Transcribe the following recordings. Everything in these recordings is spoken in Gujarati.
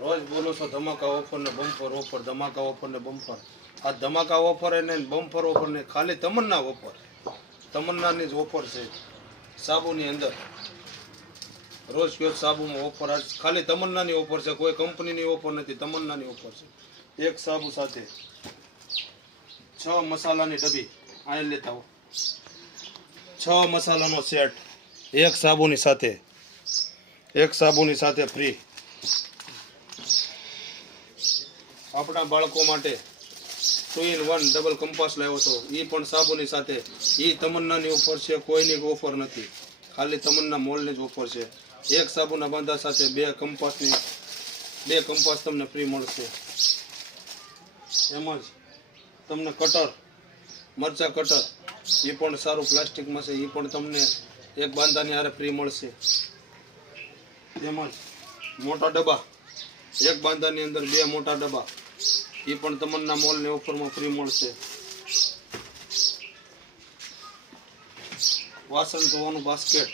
રોજ બોલો છો ધમાકા ઓફર ને બમ્પર ઓફર, ધમાકા ઓફર ને બમ્પર. આ ધમાકા ઓફર ને બમ્પર ઓફર ને ખાલી તમન્ના ઓફર, તમન્નાની જ ઓફર છે સાબુની અંદર. રોજ કયો સાબુમાં ઓફર, આજ ખાલી તમન્નાની ઓફર છે, કોઈ કંપનીની ઓફર નથી, તમન્નાની ઓફર છે. એક સાબુ સાથે 6 મસાલાની ડબ્બી અહીં લેતા હો, 6 મસાલાનો સેટ એક સાબુની સાથે ફ્રી. આપણા બાળકો માટે 2-in-1 ડબલ કંપાસ લાવ્યો છો, એ પણ સાબુની સાથે. એ તમન્નાની ઓફર છે, કોઈની ઓફર નથી, ખાલી તમન્ના મોલની જ ઓફર છે. એક સાબુના બાંધા સાથે 2 કંપાસ તમને ફ્રી મળશે. એમ જ તમને કટર, મરચા કટર, એ પણ સારું પ્લાસ્ટિકમાં છે, એ પણ તમને એક બાંધાની હારે ફ્રી મળશે. તેમજ મોટા ડબ્બા, એક બાંધાની અંદર 2 મોટા ડબ્બા, એ પણ તમન્ના મોલની ઓફરમાં ફ્રી મળશે. વાસણ ધોવાનું બાસ્કેટ,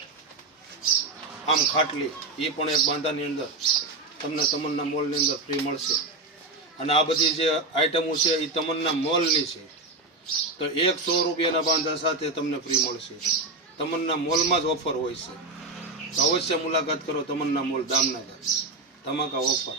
આમ ખાટલી, એ પણ એક બાંધાની અંદર તમને તમન્ના મોલની અંદર ફ્રી મળશે. અને આ બધી જે આઈટમો છે એ તમન્ના મોલની છે, તો 100 રૂપિયાના બાંધા સાથે તમને ફ્રી મળશે. તમન્ના મોલમાં જ ઓફર હોય છે, તો અવશ્ય મુલાકાત કરો તમન્ના મોલ દામનગર. ધમાકા ઓફર.